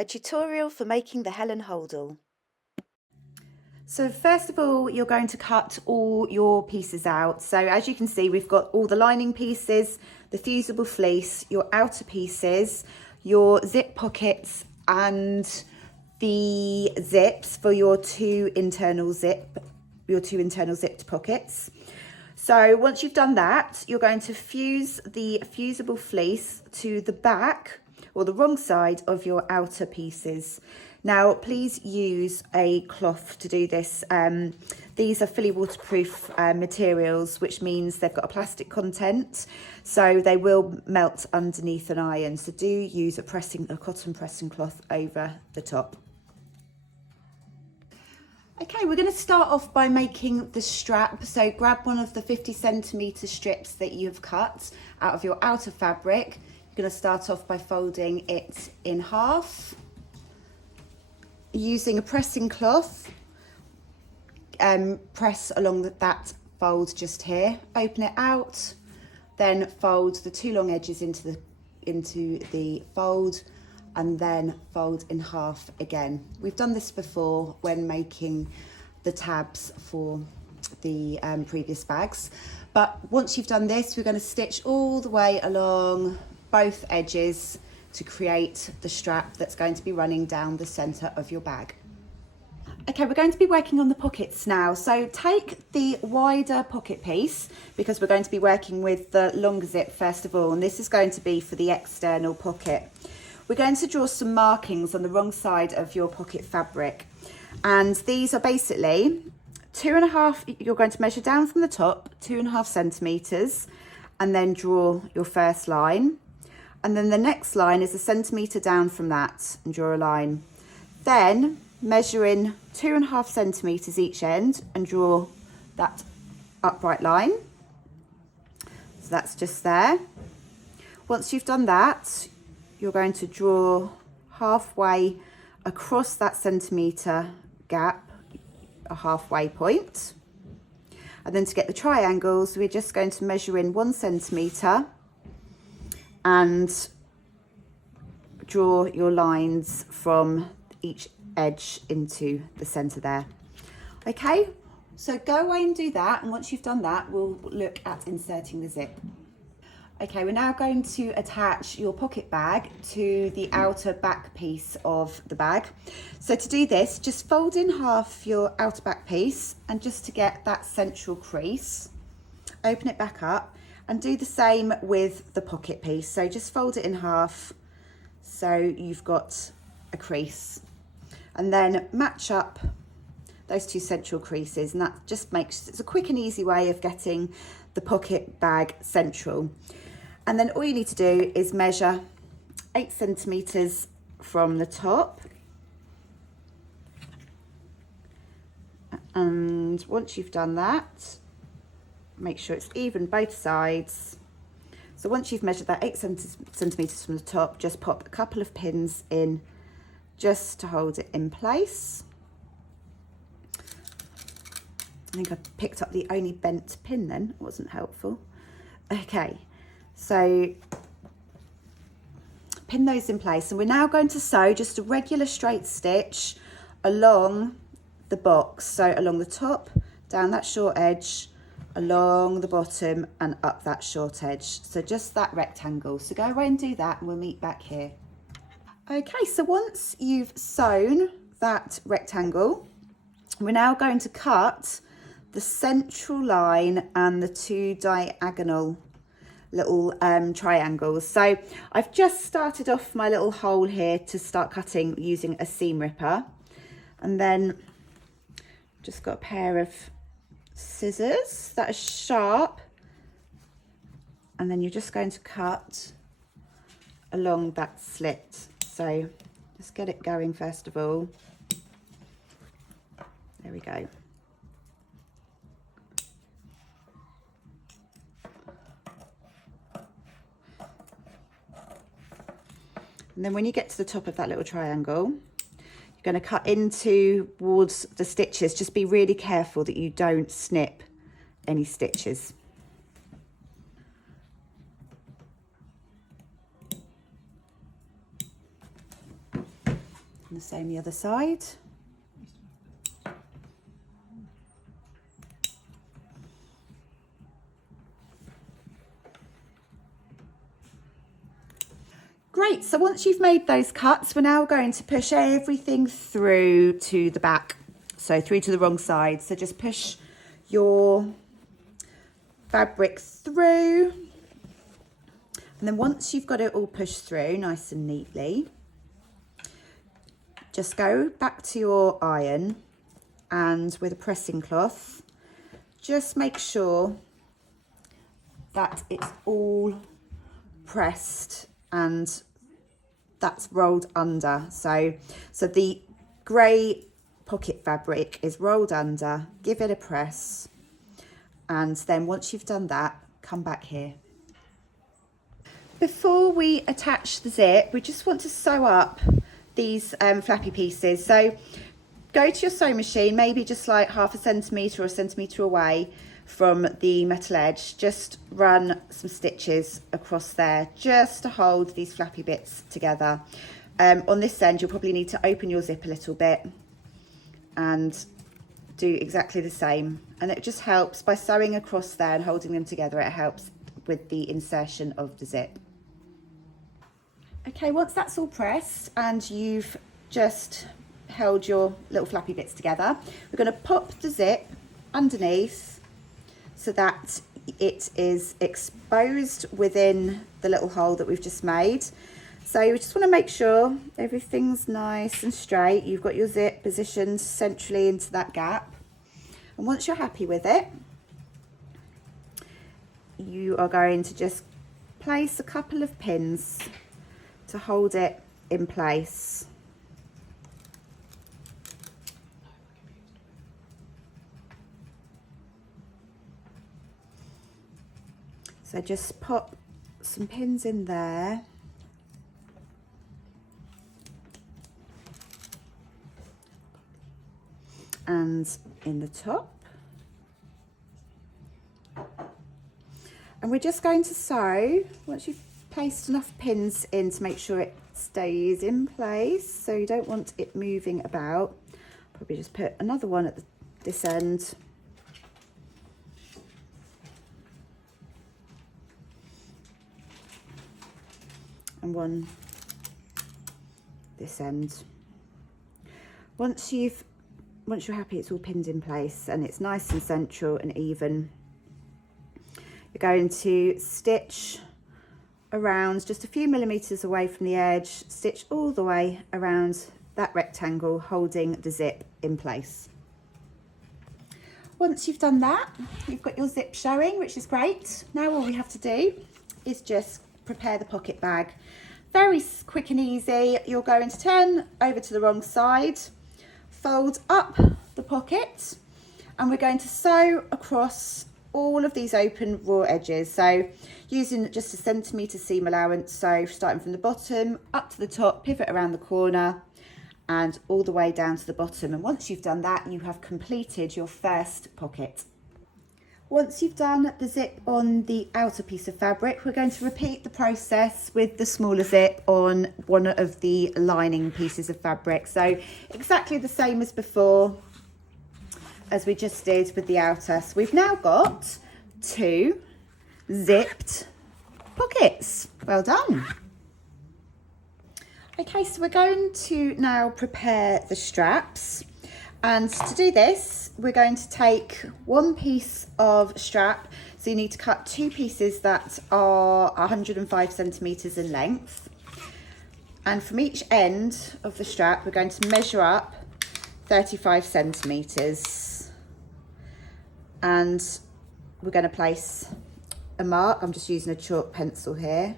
A tutorial for making the Helen Holdall. So first of all, you're going to cut all your pieces out. So as you can see, we've got all the lining pieces, the fusible fleece, your outer pieces, your zip pockets and the zips for your two internal zipped pockets. So once you've done that, you're going to fuse the fusible fleece to the back or the wrong side of your outer pieces. Now, please use a cloth to do this. These are fully waterproof materials, which means they've got a plastic content, so they will melt underneath an iron. So do use a cotton pressing cloth over the top. Okay, we're going to start off by making the strap. So grab one of the 50cm strips that you've cut out of your outer fabric. You're going to start off by folding it in half. Using a pressing cloth, press along that fold just here, open it out, then fold the two long edges into the fold and then fold in half again. We've done this before when making the tabs for the previous bags, but once you've done this, we're going to stitch all the way along both edges to create the strap that's going to be running down the centre of your bag. Okay, we're going to be working on the pockets now. So take the wider pocket piece because we're going to be working with the longer zip first of all, and this is going to be for the external pocket. We're going to draw some markings on the wrong side of your pocket fabric, and these are basically 2.5, you're going to measure down from the top 2.5 centimetres and then draw your first line. And then the next line is 1 centimetre down from that and draw a line. Then measure in 2.5 centimetres each end and draw that upright line. So that's just there. Once you've done that, you're going to draw halfway across that centimetre gap, a halfway point. And then to get the triangles, we're just going to measure in 1 centimetre and draw your lines from each edge into the centre there. Okay, so go away and do that, and once you've done that, we'll look at inserting the zip. Okay, we're now going to attach your pocket bag to the outer back piece of the bag. So to do this, just fold in half your outer back piece, and just to get that central crease, open it back up. And do the same with the pocket piece. So just fold it in half so you've got a crease. And then match up those two central creases, and that just makes, it's a quick and easy way of getting the pocket bag central. And then all you need to do is measure 8 centimetres from the top. And once you've done that, make sure it's even both sides. So once you've measured that 8 centimetres from the top, just pop a couple of pins in just to hold it in place. I think I picked up the only bent pin then, it wasn't helpful. Okay, so pin those in place, and we're now going to sew just a regular straight stitch along the box. So along the top, down that short edge, along the bottom and up that short edge. So just that rectangle. So go away and do that and we'll meet back here. Okay, so once you've sewn that rectangle, we're now going to cut the central line and the two diagonal little triangles. So I've just started off my little hole here to start cutting using a seam ripper, and then just got a pair of scissors that are sharp, and then you're just going to cut along that slit. So just get it going first of all. There we go. And then when you get to the top of that little triangle, you're going to cut into towards the stitches. Just be really careful that you don't snip any stitches. And the same the other side. Great, so once you've made those cuts, we're now going to push everything through to the back. So through to the wrong side. So just push your fabric through. And then once you've got it all pushed through nice and neatly, just go back to your iron and with a pressing cloth, just make sure that it's all pressed and that's rolled under. So the grey pocket fabric is rolled under, give it a press, and then once you've done that, come back here. Before we attach the zip, we just want to sew up these flappy pieces. So go to your sewing machine, maybe just like 1/2 centimetre or a centimetre away from the metal edge. Just run some stitches across there just to hold these flappy bits together. On this end, you'll probably need to open your zip a little bit and do exactly the same. And it just helps by sewing across there and holding them together. It helps with the insertion of the zip. Okay, once that's all pressed and you've just held your little flappy bits together, we're going to pop the zip underneath so that it is exposed within the little hole that we've just made. So you just want to make sure everything's nice and straight. You've got your zip positioned centrally into that gap. And once you're happy with it, you are going to just place a couple of pins to hold it in place. So just pop some pins in there. And in the top. And we're just going to sew, once you've placed enough pins in to make sure it stays in place, so you don't want it moving about. Probably just put another one at this end. And one this end. Once you're happy it's all pinned in place and it's nice and central and even, you're going to stitch around just a few millimeters away from the edge, stitch all the way around that rectangle, holding the zip in place. Once you've done that, you've got your zip showing, which is great. Now all we have to do is just prepare the pocket bag. Very quick and easy. You're going to turn over to the wrong side, fold up the pocket, and we're going to sew across all of these open raw edges. So using just a centimetre seam allowance, so starting from the bottom up to the top, pivot around the corner and all the way down to the bottom. And once you've done that, you have completed your first pocket. Once you've done the zip on the outer piece of fabric, we're going to repeat the process with the smaller zip on one of the lining pieces of fabric. So exactly the same as before, as we just did with the outer. So we've now got 2 zipped pockets. Well done. Okay, so we're going to now prepare the straps. And to do this, we're going to take 1 piece of strap. So you need to cut 2 pieces that are 105 centimetres in length. And from each end of the strap, we're going to measure up 35 centimetres. And we're going to place a mark. I'm just using a chalk pencil here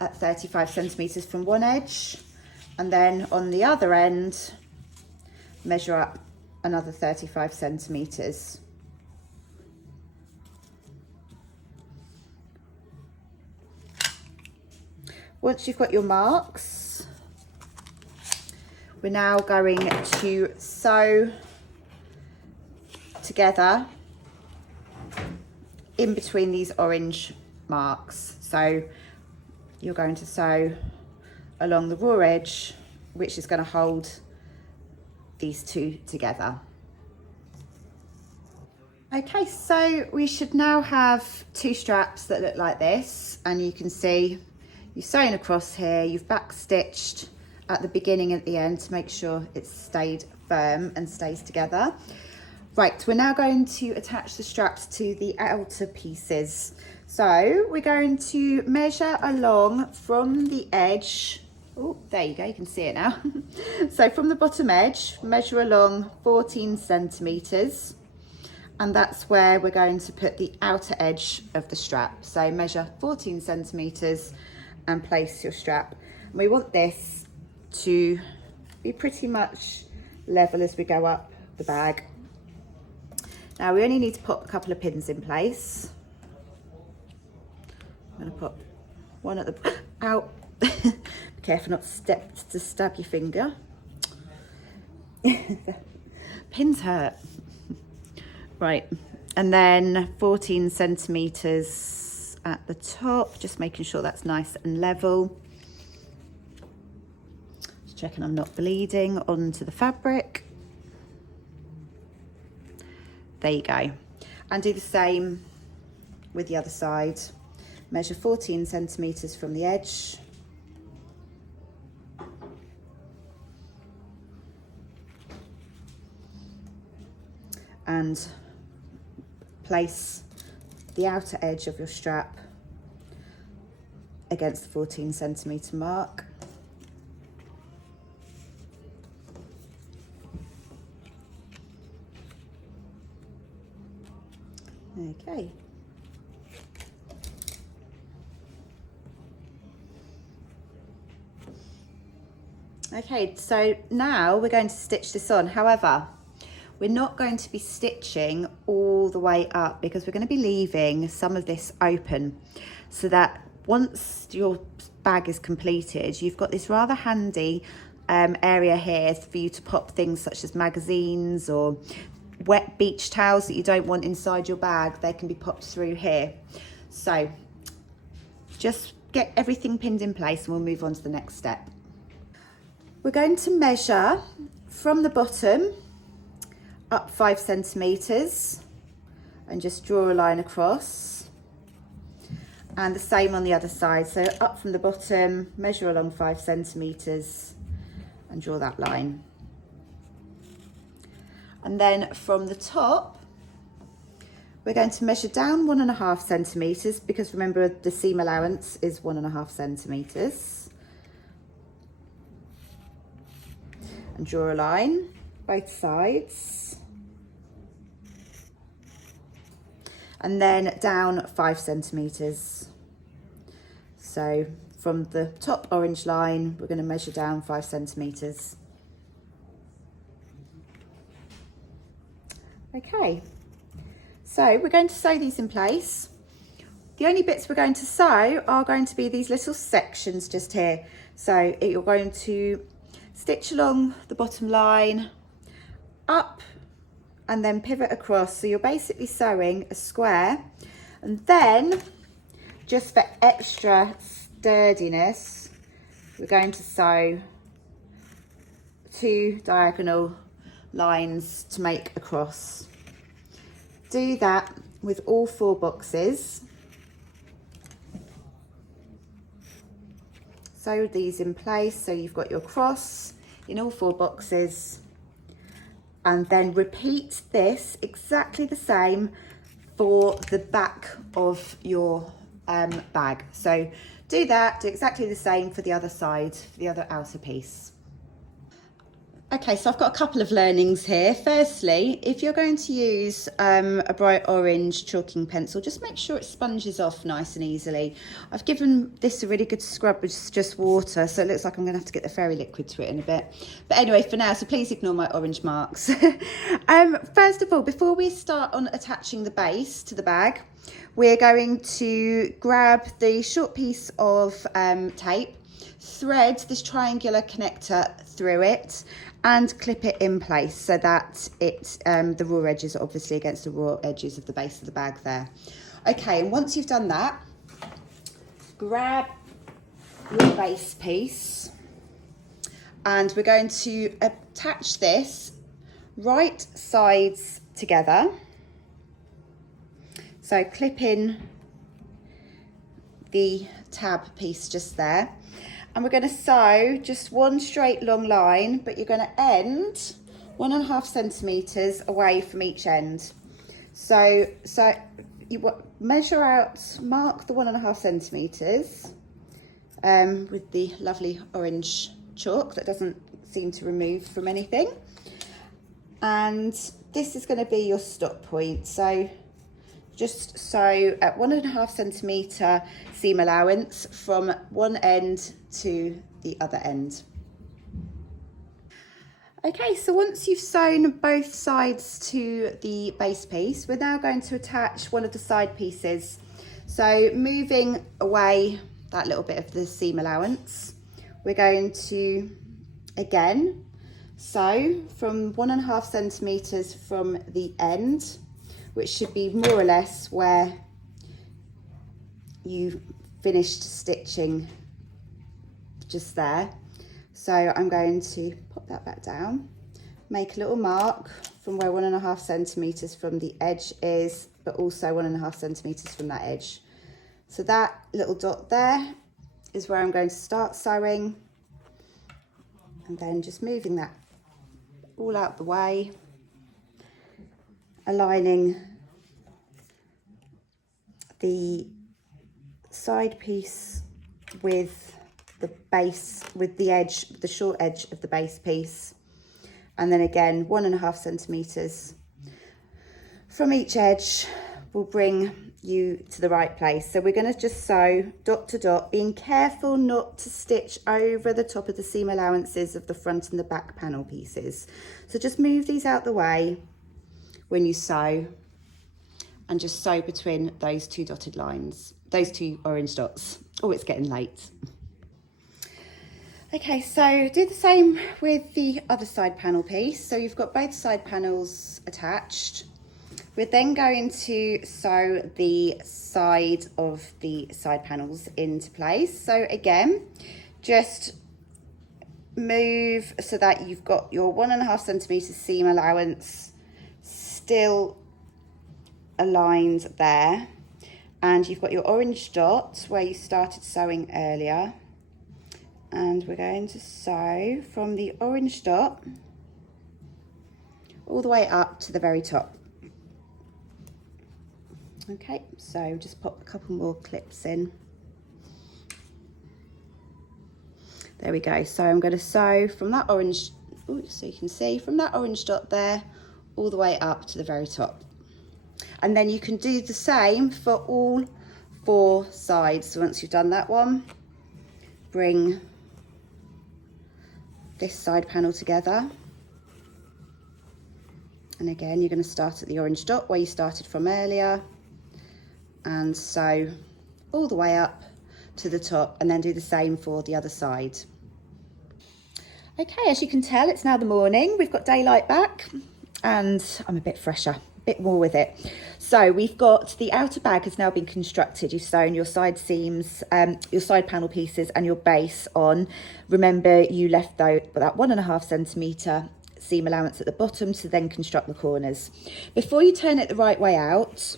at 35 centimetres from one edge. And then on the other end, measure up another 35 centimetres. Once you've got your marks, we're now going to sew together in between these orange marks. So you're going to sew along the raw edge which is going to hold these two together. Okay, so we should now have two straps that look like this, and you can see you've sewn across here, you've back stitched at the beginning and at the end to make sure it's stayed firm and stays together. Right, we're now going to attach the straps to the outer pieces. So we're going to measure along from the edge. Oh, there you go, you can see it now. So from the bottom edge, measure along 14 centimetres. And that's where we're going to put the outer edge of the strap. So measure 14 centimetres and place your strap. And we want this to be pretty much level as we go up the bag. Now we only need to pop a couple of pins in place. I'm going to pop one at the out. Be careful not to stab your finger. Pins hurt. Right, and then 14 centimetres at the top, just making sure that's nice and level. Just checking I'm not bleeding onto the fabric. There you go. And do the same with the other side. Measure 14 centimetres from the edge. And place the outer edge of your strap against the 14 centimetre mark. Okay. Okay, so now we're going to stitch this on. However, we're not going to be stitching all the way up because we're going to be leaving some of this open so that once your bag is completed, you've got this rather handy area here for you to pop things such as magazines or wet beach towels that you don't want inside your bag. They can be popped through here. So just get everything pinned in place and we'll move on to the next step. We're going to measure from the bottom up 5 centimetres and just draw a line across, and the same on the other side. So up from the bottom, measure along 5 centimetres and draw that line. And then from the top, we're going to measure down 1.5 centimetres because remember the seam allowance is 1.5 centimetres. And draw a line both sides. And then down 5 centimetres. So from the top orange line, we're going to measure down 5 centimetres. Okay, so we're going to sew these in place. The only bits we're going to sew are going to be these little sections just here. So you're going to stitch along the bottom line, up, and then pivot across. So you're basically sewing a square, and then just for extra sturdiness, we're going to sew 2 diagonal lines to make a cross. Do that with all 4 boxes. Sew these in place so you've got your cross in all 4 boxes, and then repeat this exactly the same for the back of your bag. So do that, do exactly the same for the other side, for the other outer piece. Okay, so I've got a couple of learnings here. Firstly, if you're going to use a bright orange chalking pencil, just make sure it sponges off nice and easily. I've given this a really good scrub with just water, so it looks like I'm going to have to get the fairy liquid to it in a bit. But anyway, for now, so please ignore my orange marks. First of all, before we start on attaching the base to the bag, we're going to grab the short piece of tape, thread this triangular connector through it, and clip it in place so that it the raw edges are obviously against the raw edges of the base of the bag there. Okay, and once you've done that, grab your base piece And we're going to attach this right sides together. So clip in the tab piece just there. And we're going to sew just one straight long line, but you're going to end 1.5 centimetres away from each end. So you measure out, mark the 1.5 centimetres with the lovely orange chalk that doesn't seem to remove from anything. And this is going to be your stop point. So just sew at 1.5 centimetre seam allowance from one end to the other end. Okay, so once you've sewn both sides to the base piece, we're now going to attach one of the side pieces. So moving away that little bit of the seam allowance, we're going to again sew from 1.5 centimetres from the end, which should be more or less where you finished stitching just there. So I'm going to pop that back down, make a little mark from where 1.5 centimetres from the edge is, but also 1.5 centimetres from that edge. So that little dot there is where I'm going to start sewing, and then just moving that all out the way, aligning the side piece with the base, with the edge, the short edge of the base piece, and then again 1.5 centimetres from each edge will bring you to the right place. So we're going to just sew dot to dot, being careful not to stitch over the top of the seam allowances of the front and the back panel pieces. So just move these out the way when you sew, and just sew between those two dotted lines, those two orange dots. Oh, it's getting late. Okay, so do the same with the other side panel piece. So you've got both side panels attached. We're then going to sew the side of the side panels into place. So again, just move so that you've got your 1.5 centimetres seam allowance still aligned there, and you've got your orange dot where you started sewing earlier, and we're going to sew from the orange dot all the way up to the very top. Okay, so just pop a couple more clips in. There we go. So I'm going to sew from that orange, so you can see from that orange dot there all the way up to the very top. And then you can do the same for all 4 sides. So once you've done that one, bring this side panel together. And again, you're going to start at the orange dot where you started from earlier, and sew all the way up to the top, and then do the same for the other side. Okay, as you can tell, it's now the morning. We've got daylight back and I'm a bit fresher, a bit more with it. So we've got the outer bag has now been constructed. You've sewn your side seams, your side panel pieces and your base on. Remember, you left that 1.5 centimetre seam allowance at the bottom to then construct the corners. Before you turn it the right way out,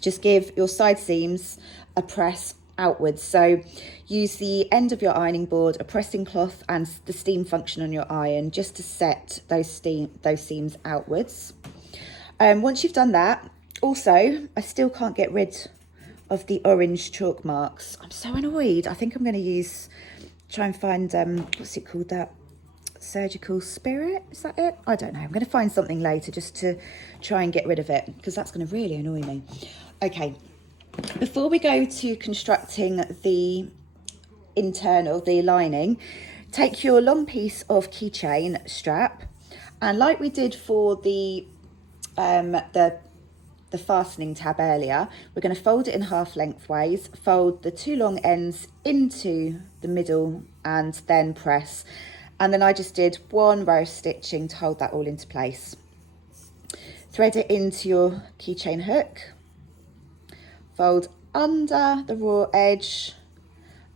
just give your side seams a press outwards. So use the end of your ironing board, a pressing cloth and the steam function on your iron just to set those seams outwards. Once you've done that, also, I still can't get rid of the orange chalk marks. I'm so annoyed. I think I'm going to try and find, what's it called, that surgical spirit? Is that it? I don't know. I'm going to find something later just to try and get rid of it, because that's going to really annoy me. Okay, before we go to constructing the internal, the lining, take your long piece of keychain strap, and like we did for the fastening tab earlier, we're going to fold it in half lengthways, fold the 2 long ends into the middle and then press. And then I just did 1 row of stitching to hold that all into place. Thread it into your keychain hook, fold under the raw edge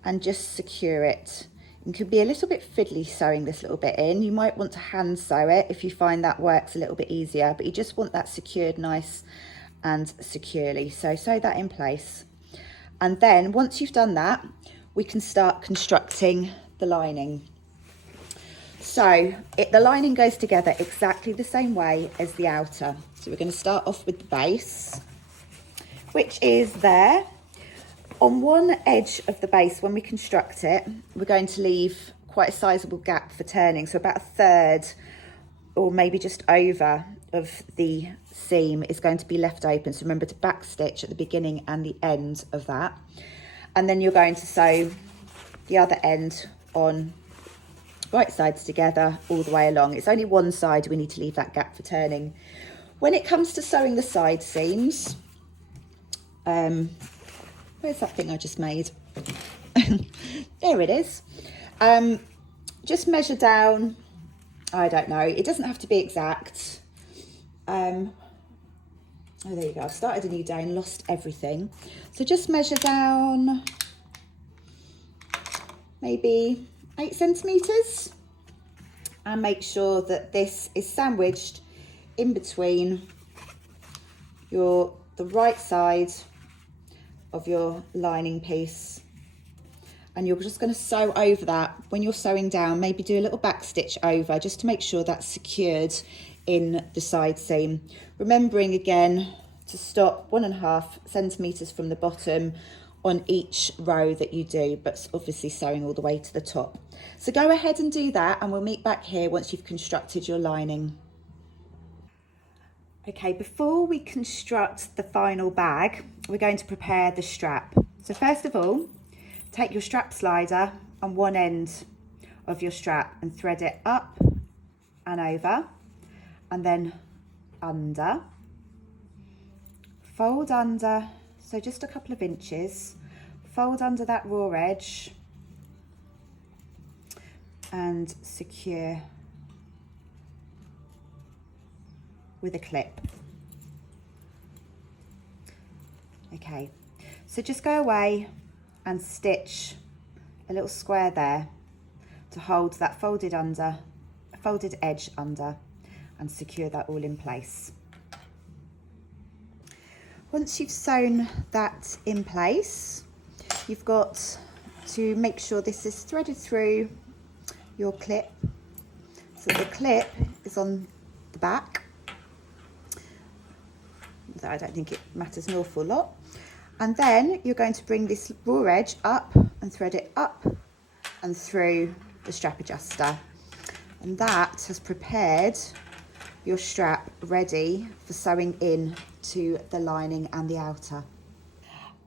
and just secure it It could be a little bit fiddly sewing this little bit in. You might want to hand sew it if you find that works a little bit easier, but you just want that secured nice and securely. So sew that in place. And then once you've done that, we can start constructing the lining. So the lining goes together exactly the same way as the outer. So we're going to start off with the base, which is there. On one edge of the base, when we construct it, we're going to leave quite a sizable gap for turning. So about a third or maybe just over of the seam is going to be left open. So remember to back stitch at the beginning and the end of that. And then you're going to sew the other end on right sides together all the way along. It's only one side we need to leave that gap for turning. When it comes to sewing the side seams, where's that thing I just made? There it is. Just measure down, I don't know, it doesn't have to be exact. Oh, there you go, I've started a new day and lost everything. So just measure down maybe 8 centimetres and make sure that this is sandwiched in between the right side of your lining piece, and you're just going to sew over that. When you're sewing down, maybe do a little back stitch over just to make sure that's secured in the side seam, remembering again to stop 1.5 centimetres from the bottom on each row that you do, but obviously sewing all the way to the top. So go ahead and do that, and we'll meet back here once you've constructed your lining. Okay, before we construct the final bag, we're going to prepare the strap. So first of all, take your strap slider on one end of your strap and thread it up and over, and then under. Fold under, so just a couple of inches. Fold under that raw edge and secure with a clip. Okay, so just go away and stitch a little square there to hold that folded edge under, and secure that all in place. Once you've sewn that in place, you've got to make sure this is threaded through your clip. So the clip is on the back. I don't think it matters an awful lot. And then you're going to bring this raw edge up and thread it up and through the strap adjuster. And that has prepared your strap ready for sewing in to the lining and the outer.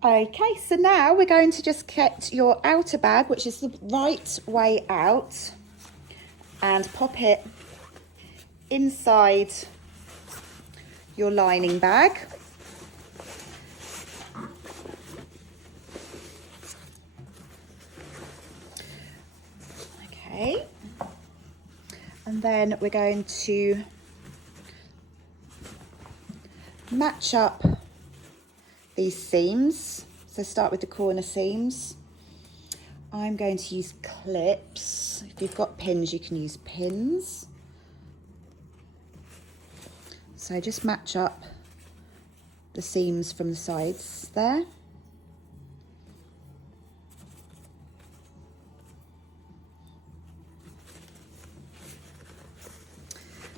Okay, so now we're going to just get your outer bag, which is the right way out, and pop it inside your lining bag. Okay, and then we're going to match up these seams. So start with the corner seams. I'm going to use clips. If you've got pins, you can use pins. So just match up the seams from the sides there.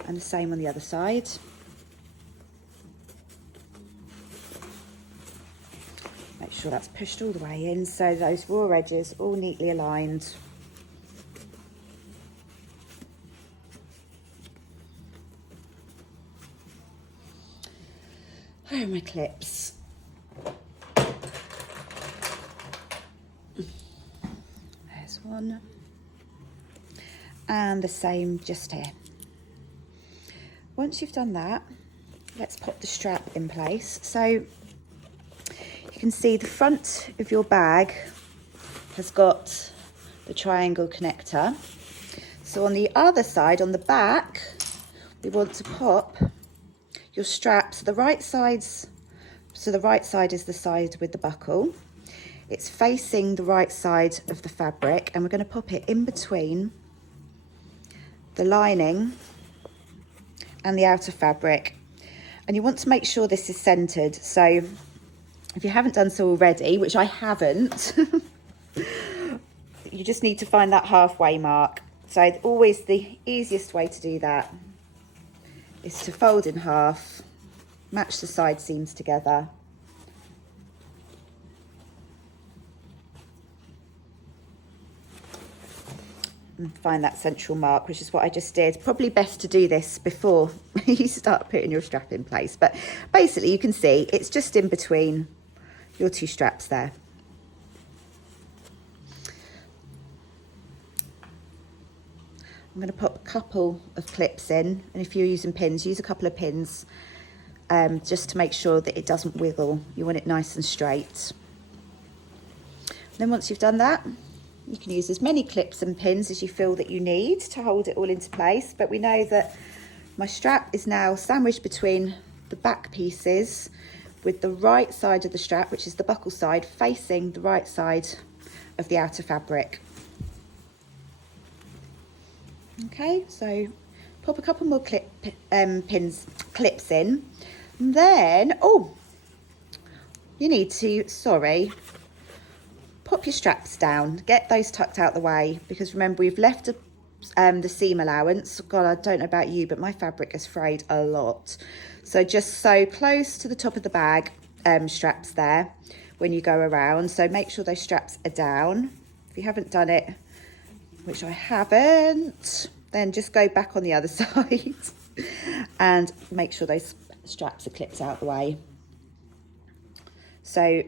And the same on the other side. Make sure that's pushed all the way in, so those raw edges all neatly aligned. Where are my clips? There's one. And the same just here. Once you've done that, let's pop the strap in place. So you can see the front of your bag has got the triangle connector. So on the other side, on the back, we want to pop your strap. So the right side is the side with the buckle. It's facing the right side of the fabric, and we're going to pop it in between the lining and the outer fabric. And you want to make sure this is centered. So if you haven't done so already, which I haven't, you just need to find that halfway mark. So always the easiest way to do that is to fold in half, match the side seams together, and find that central mark, which is what I just did. Probably best to do this before you start putting your strap in place, but basically you can see it's just in between your two straps there. I'm going to pop a couple of clips in, and if you're using pins, use a couple of pins just to make sure that it doesn't wiggle. You want it nice and straight. Then once you've done that, you can use as many clips and pins as you feel that you need to hold it all into place. But we know that my strap is now sandwiched between the back pieces, with the right side of the strap, which is the buckle side, facing the right side of the outer fabric. Okay, so pop a couple more clips in. And then, you need to, pop your straps down, get those tucked out the way, because remember we've left the seam allowance. God, I don't know about you, but my fabric has frayed a lot. So just sew close to the top of the bag straps there when you go around. So make sure those straps are down. If you haven't done it, which I haven't, then just go back on the other side and make sure those straps are clipped out the way. So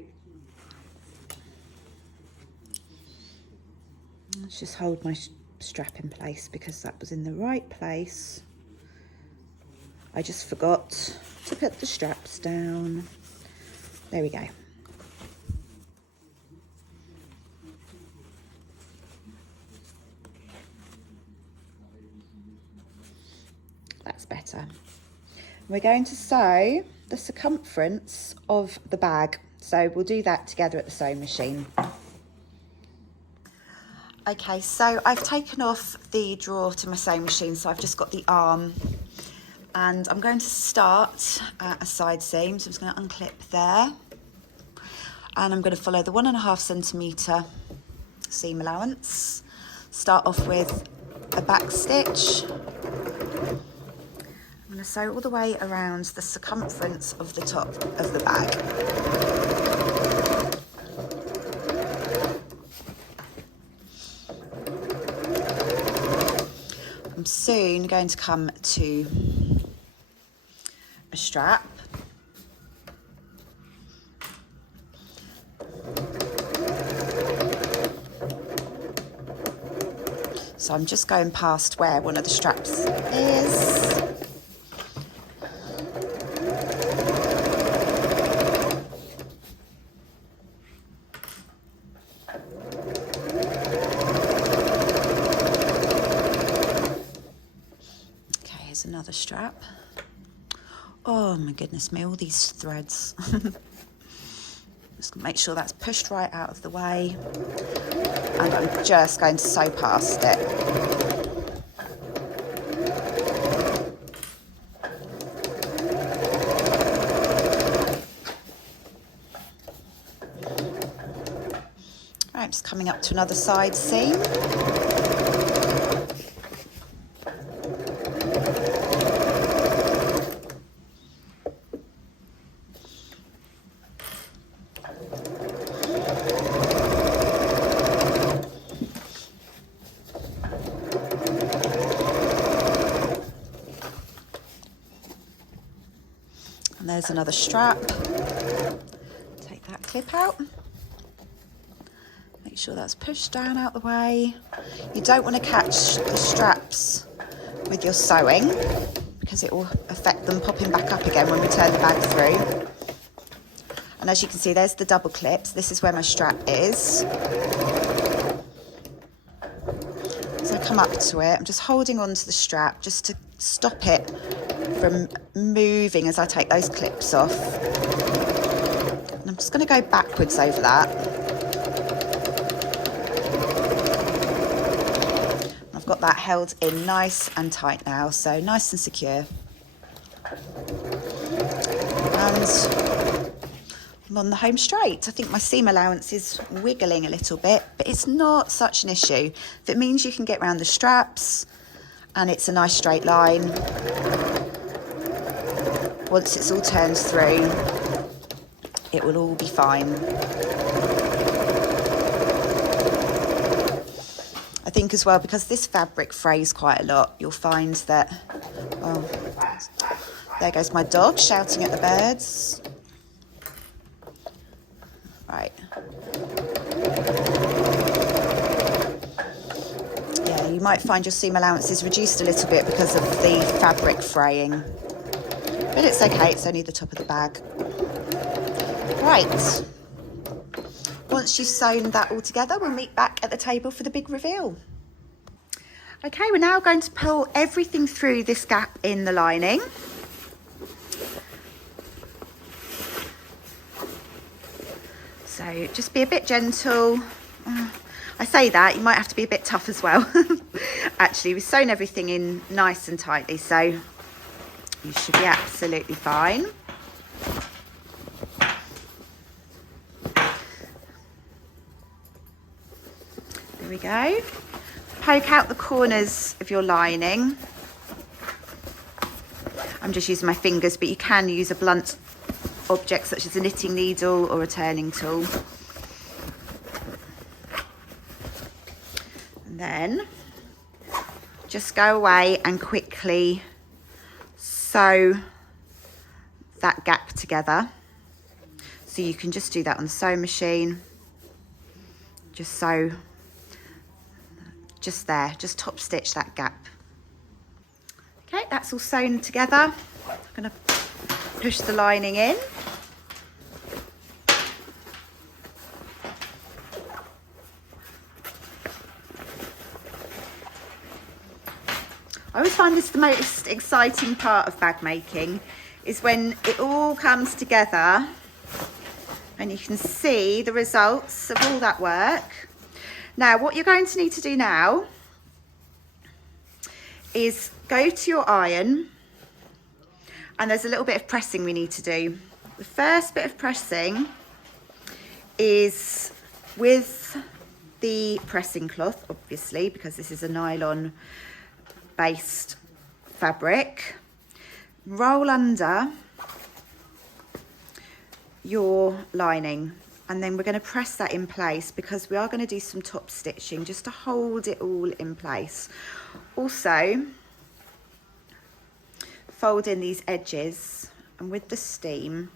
let's just hold my strap in place because that was in the right place. I just forgot to put the straps down. There we go. That's better. We're going to sew the circumference of the bag. So we'll do that together at the sewing machine. Okay, so I've taken off the drawer to my sewing machine, so I've just got the arm. And I'm going to start at a side seam. So I'm just going to unclip there. And I'm going to follow the 1.5 centimetre seam allowance. Start off with a back stitch. I'm going to sew all the way around the circumference of the top of the bag. I'm soon going to come to a strap. So I'm just going past where one of the straps is. Okay, here's another strap. Oh my goodness me, all these threads. Just make sure that's pushed right out of the way. And I'm just going to sew past it. Right, I'm just coming up to another side seam. And there's another strap. Take that clip out. Make sure that's pushed down out the way. You don't want to catch the straps with your sewing because it will affect them popping back up again when we turn the bag through. And as you can see, there's the double clips. This is where my strap is. As I come up to it, I'm just holding on to the strap just to stop it from moving as I take those clips off. And I'm just going to go backwards over that. got that held in nice and tight now, so nice and secure. And I'm on the home straight. I think my seam allowance is wiggling a little bit, but it's not such an issue. If it means you can get around the straps and it's a nice straight line, once it's all turned through, it will all be fine. I think as well, because this fabric frays quite a lot, you'll find that, oh, there goes my dog shouting at the birds. Right. Yeah, you might find your seam allowance is reduced a little bit because of the fabric fraying. But it's okay, it's only the top of the bag. Right. Once you've sewn that all together, we'll meet back at the table for the big reveal. Okay, we're now going to pull everything through this gap in the lining. So just be a bit gentle. I say that, you might have to be a bit tough as well. Actually, we've sewn everything in nice and tightly, so you should be absolutely fine. There we go. Poke out the corners of your lining. I'm just using my fingers, but you can use a blunt object such as a knitting needle or a turning tool. And then just go away and quickly sew that gap together. So you can just do that on the sewing machine. Just sew just there, just top stitch that gap. Okay, that's all sewn together. I'm going to push the lining in. I always find this the most exciting part of bag making, is when it all comes together and you can see the results of all that work. Now, what you're going to need to do now is go to your iron, and there's a little bit of pressing we need to do. The first bit of pressing is with the pressing cloth, obviously, because this is a nylon based fabric. Roll under your lining, and then we're going to press that in place because we are going to do some top stitching just to hold it all in place. Also, fold in these edges, and with the steam,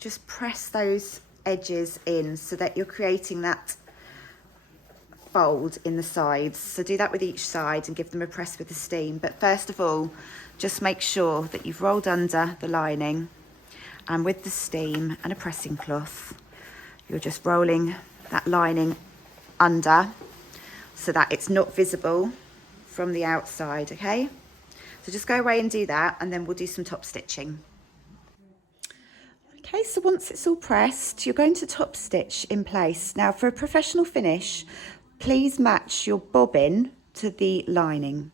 just press those edges in so that you're creating that fold in the sides. So do that with each side and give them a press with the steam. But first of all, just make sure that you've rolled under the lining, and with the steam and a pressing cloth, you're just rolling that lining under so that it's not visible from the outside, okay? So just go away and do that, and then we'll do some top stitching. Okay, so once it's all pressed, you're going to top stitch in place. Now, for a professional finish, please match your bobbin to the lining,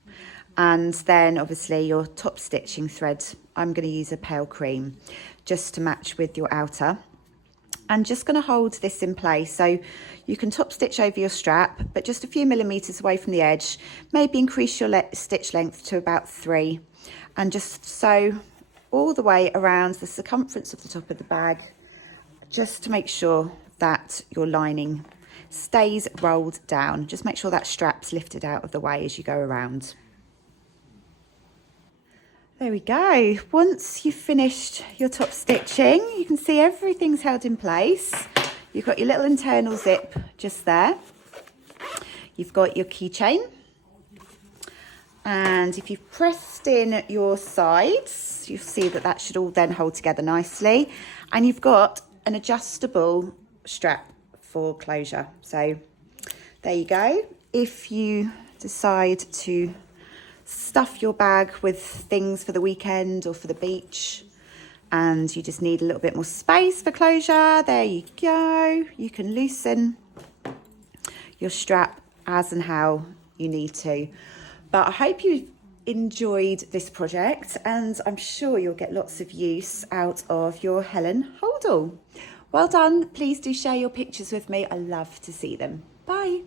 and then obviously your top stitching thread. I'm going to use a pale cream just to match with your outer. I'm just going to hold this in place, so you can top stitch over your strap, but just a few millimeters away from the edge. Maybe increase your stitch length to about 3, and just sew all the way around the circumference of the top of the bag, just to make sure that your lining stays rolled down. Just make sure that strap's lifted out of the way as you go around. There we go. Once you've finished your top stitching, you can see everything's held in place. You've got your little internal zip just there. You've got your keychain. And if you've pressed in your sides, you'll see that that should all then hold together nicely. And you've got an adjustable strap for closure. So there you go. If you decide to stuff your bag with things for the weekend or for the beach, and you just need a little bit more space for closure, there you go. You can loosen your strap as and how you need to. But I hope you've enjoyed this project, and I'm sure you'll get lots of use out of your Helen Holdall. Well done. Please do share your pictures with me. I love to see them. Bye.